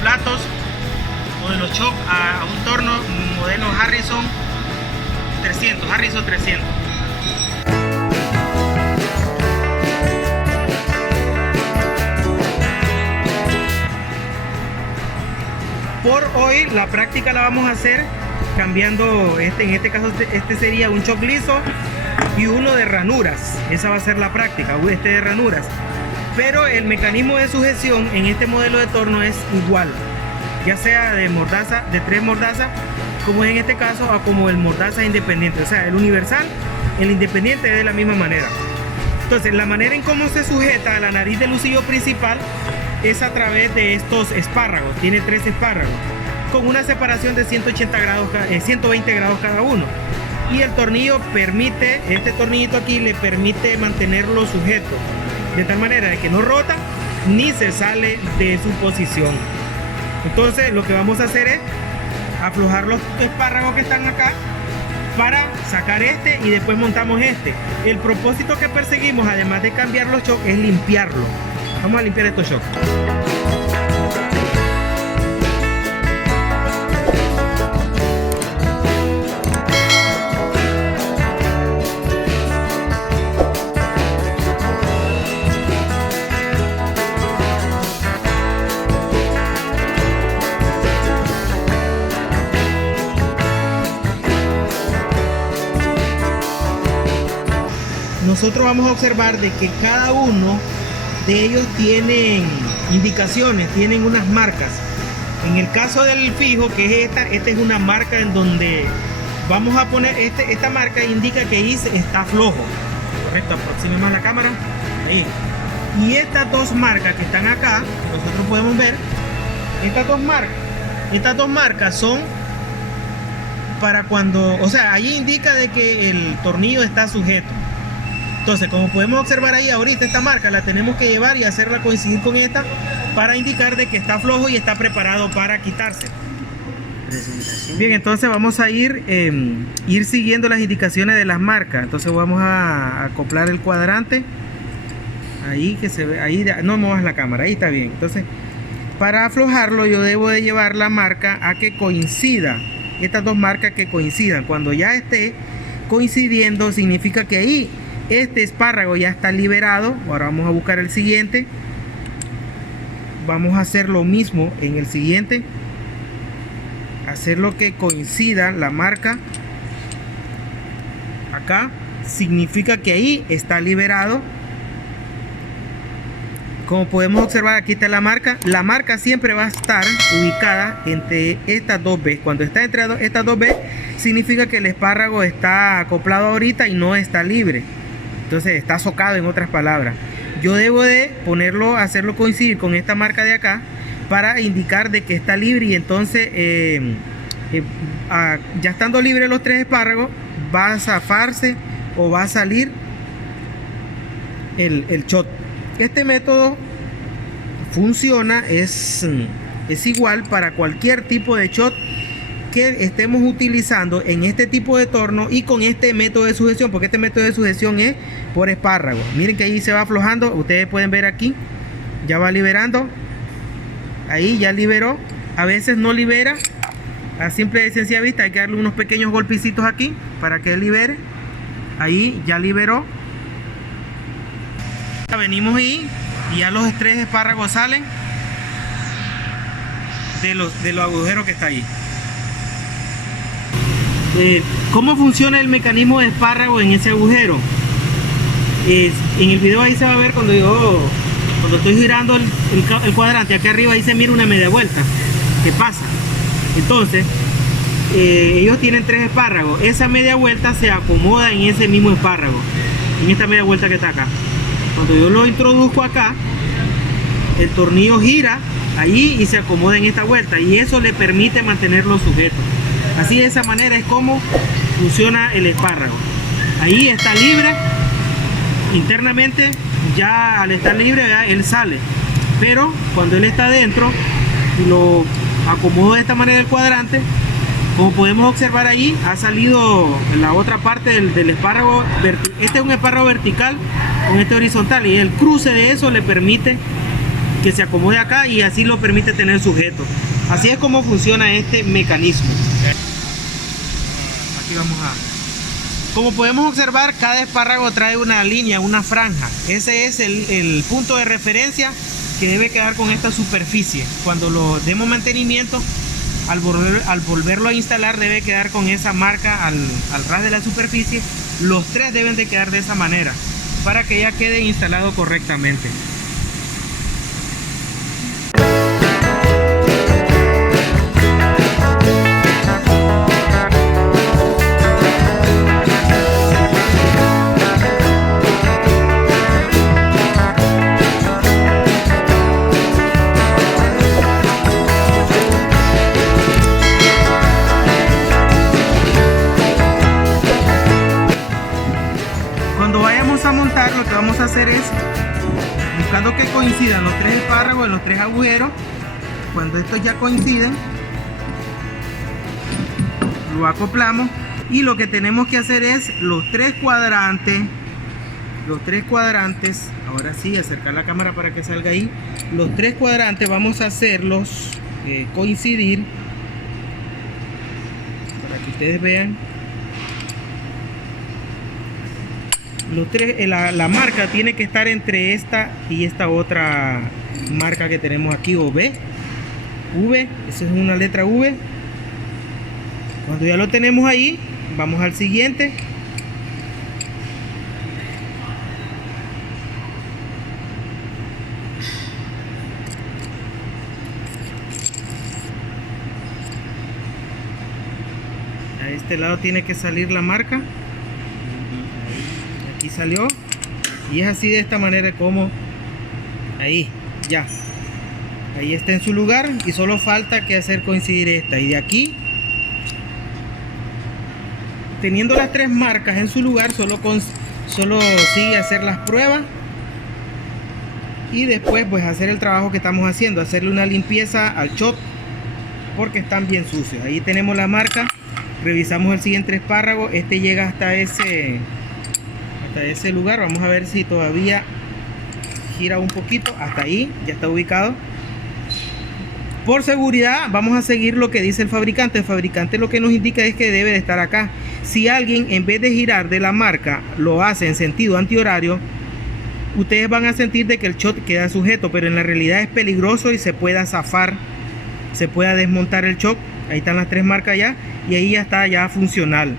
platos o de los shock a un torno modelo Harrison 300. Por hoy la práctica la vamos a hacer cambiando en este caso este sería un shock liso y uno de ranuras. Esa va a ser la práctica, este de ranuras. Pero el mecanismo de sujeción en este modelo de torno es igual, ya sea de mordaza, de 3 mordazas, como es en este caso, o como el mordaza independiente. O sea, el universal, el independiente es de la misma manera. Entonces, la manera en cómo se sujeta a la nariz del lucillo principal es a través de estos espárragos. Tiene 3 espárragos con una separación de 180 grados, 120 grados cada uno. Y el tornillo permite, este tornillito aquí le permite mantenerlo sujeto, de tal manera de que no rota ni se sale de su posición. Entonces lo que vamos a hacer es aflojar los espárragos que están acá para sacar este y después montamos este. El propósito que perseguimos, además de cambiar los shocks, es limpiarlo. Vamos a limpiar estos shocks. Nosotros vamos a observar de que cada uno de ellos tienen indicaciones, tienen unas marcas. En el caso del fijo, que es esta es una marca en donde vamos a poner, esta marca indica que ahí está flojo. Correcto, aproxime más la cámara. Ahí. Y estas dos marcas que están acá, que nosotros podemos ver, estas dos marcas son para cuando, o sea, allí indica de que el tornillo está sujeto. Entonces, como podemos observar ahí, ahorita esta marca la tenemos que llevar y hacerla coincidir con esta para indicar de que está flojo y está preparado para quitarse. Bien, entonces vamos a ir siguiendo las indicaciones de las marcas. Entonces vamos a acoplar el cuadrante. Ahí que se ve, ahí no muevas la cámara, ahí está bien. Entonces, para aflojarlo yo debo de llevar la marca a que coincida. Estas dos marcas que coincidan. Cuando ya esté coincidiendo, significa que ahí este espárrago ya está liberado. Ahora vamos a buscar el siguiente. Vamos a hacer lo mismo en el siguiente. Hacer lo que coincida la marca. Acá significa que ahí está liberado. Como podemos observar, aquí está la marca. La marca siempre va a estar ubicada entre estas dos B. Cuando está entre estas dos B, significa que el espárrago está acoplado ahorita y no está libre. Entonces está socado, en otras palabras. Yo debo de ponerlo, hacerlo coincidir con esta marca de acá para indicar de que está libre. Y entonces ya estando libre los 3 espárragos, va a zafarse o va a salir el shot. Este método funciona, es igual para cualquier tipo de shot que estemos utilizando en este tipo de torno y con este método de sujeción, porque este método de sujeción es por espárrago. Miren que ahí se va aflojando, ustedes pueden ver aquí, ya va liberando, ahí ya liberó. A veces no libera a simple y sencilla vista, hay que darle unos pequeños golpecitos aquí para que libere. Ahí ya liberó. Venimos ahí y ya los 3 espárragos salen de los agujeros que está ahí. ¿Cómo funciona el mecanismo de espárrago en ese agujero? En el video ahí se va a ver cuando estoy girando el cuadrante, acá arriba ahí se mira una media vuelta que pasa. Entonces ellos tienen 3 espárragos, esa media vuelta se acomoda en ese mismo espárrago, en esta media vuelta que está acá. Cuando yo lo introduzco acá, el tornillo gira allí y se acomoda en esta vuelta, y eso le permite mantenerlo sujeto. Así, de esa manera es como funciona el espárrago. Ahí está libre internamente, ya al estar libre ya él sale, pero cuando él está dentro y lo acomodo de esta manera el cuadrante, como podemos observar ahí, ha salido la otra parte del espárrago. Este es un espárrago vertical con este horizontal, y el cruce de eso le permite que se acomode acá y así lo permite tener sujeto. Así es como funciona este mecanismo. Aquí vamos a... Como podemos observar, cada espárrago trae una línea, una franja. Ese es el punto de referencia que debe quedar con esta superficie. Cuando lo demos mantenimiento, al volverlo a instalar, debe quedar con esa marca al ras de la superficie. Los tres deben de quedar de esa manera para que ya quede instalado correctamente. Cuando vayamos a montar, lo que vamos a hacer es, buscando que coincidan los tres espárragos en los tres agujeros. Cuando estos ya coinciden, lo acoplamos y lo que tenemos que hacer es los tres cuadrantes, ahora sí, acercar la cámara para que salga ahí. Los tres cuadrantes vamos a hacerlos coincidir para que ustedes vean. Los tres, la marca tiene que estar entre esta y esta otra marca que tenemos aquí, o V, esa es una letra V. Cuando ya lo tenemos ahí, vamos al siguiente. A este lado tiene que salir la marca. Aquí salió y es así, de esta manera como ahí ya, ahí está en su lugar y solo falta que hacer coincidir esta, y de aquí, teniendo las tres marcas en su lugar, solo sigue hacer las pruebas y después pues hacer el trabajo que estamos haciendo, hacerle una limpieza al choke porque están bien sucios. Ahí tenemos la marca, revisamos el siguiente espárrago, este llega hasta ese lugar. Vamos a ver si todavía gira un poquito. Hasta ahí ya está ubicado. Por seguridad vamos a seguir lo que dice el fabricante. El fabricante lo que nos indica es que debe de estar acá. Si alguien, en vez de girar de la marca, lo hace en sentido antihorario, ustedes van a sentir de que el choke queda sujeto, pero en la realidad es peligroso y se pueda zafar, se pueda desmontar el choke. Ahí están las tres marcas ya y ahí ya está ya funcional.